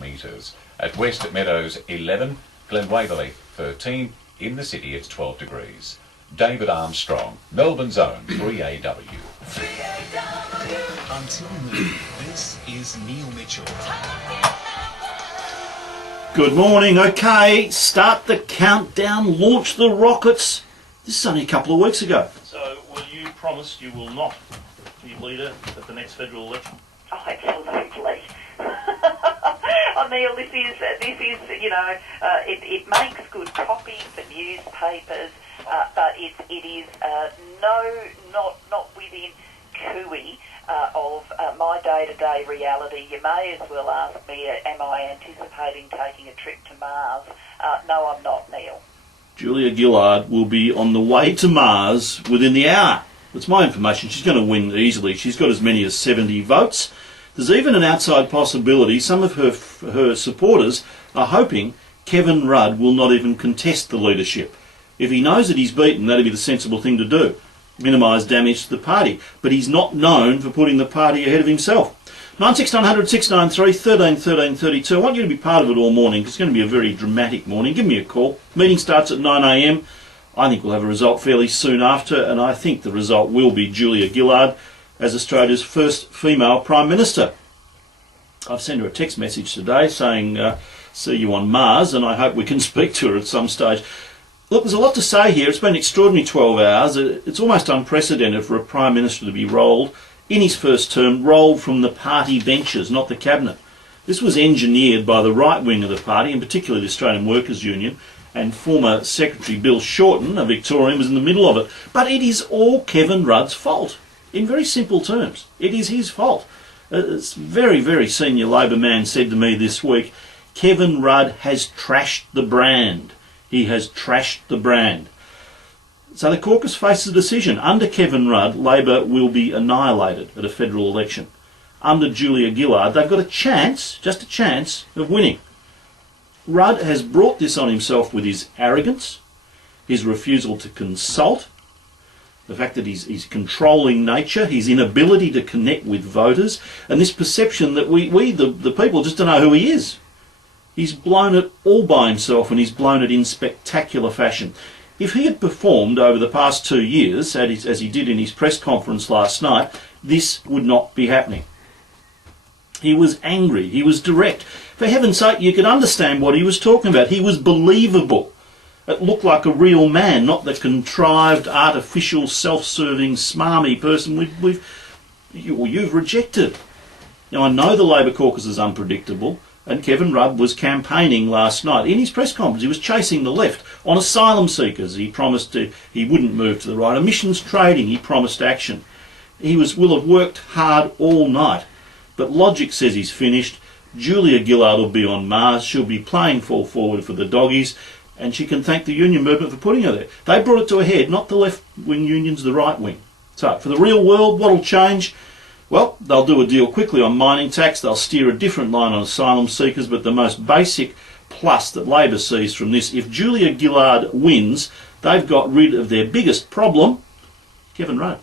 metres. At West Meadows 11, Glen Waverley 13, in the city it's 12 degrees. David Armstrong, Melbourne's own 3AW. 3AW. Until noon, this is Neil Mitchell. Good morning. Okay, start the countdown, launch the rockets. This is only a couple of weeks ago. So, will you promise you will not be leader at the next federal election? Oh, absolutely. Neil, this is it makes good copy for newspapers, but it is not within cooey of my day-to-day reality. You may as well ask me, am I anticipating taking a trip to Mars? No, I'm not, Neil. Julia Gillard will be on the way to Mars within the hour. That's my information. She's going to win easily. She's got as many as 70 votes. There's even an outside possibility. Some of her supporters are hoping Kevin Rudd will not even contest the leadership. If he knows that he's beaten, that'd be the sensible thing to do. Minimise damage to the party. But he's not known for putting the party ahead of himself. 96900 693 13 13 32. I want you to be part of it all morning. It's going to be a very dramatic morning. Give me a call. Meeting starts at 9 a.m. I think we'll have a result fairly soon after, and I think the result will be Julia Gillard as Australia's first female Prime Minister. I've sent her a text message today saying, see you on Mars, and I hope we can speak to her at some stage. Look, there's a lot to say here. It's been an extraordinary 12 hours. It's almost unprecedented for a Prime Minister to be rolled, in his first term, rolled from the party benches, not the cabinet. This was engineered by the right wing of the party, and particularly the Australian Workers' Union, and former Secretary Bill Shorten, a Victorian, was in the middle of it. But it is all Kevin Rudd's fault. In very simple terms, it is his fault. A very, very senior Labor man said to me this week, Kevin Rudd has trashed the brand. He has trashed the brand. So the caucus faces a decision. Under Kevin Rudd, Labor will be annihilated at a federal election. Under Julia Gillard, they've got a chance, just a chance, of winning. Rudd has brought this on himself with his arrogance, his refusal to consult, the fact that his controlling nature, his inability to connect with voters, and this perception that we the people, just don't know who he is. He's blown it all by himself, and he's blown it in spectacular fashion. If he had performed over the past 2 years, as he did in his press conference last night, this would not be happening. He was angry, he was direct. For heaven's sake, you could understand what he was talking about. He was believable. It looked like a real man, not the contrived, artificial, self-serving, smarmy person you've rejected. Now, I know the Labor caucus is unpredictable, and Kevin Rudd was campaigning last night. In his press conference, he was chasing the left on asylum seekers. He promised he wouldn't move to the right. Emissions trading, he promised action. He will have worked hard all night. But logic says he's finished. Julia Gillard will be on Mars. She'll be playing full forward for the doggies, and she can thank the union movement for putting her there. They brought it to a head, not the left-wing unions, the right-wing. So, for the real world, what'll change? Well, they'll do a deal quickly on mining tax. They'll steer a different line on asylum seekers, but the most basic plus that Labor sees from this, if Julia Gillard wins, they've got rid of their biggest problem, Kevin Rudd.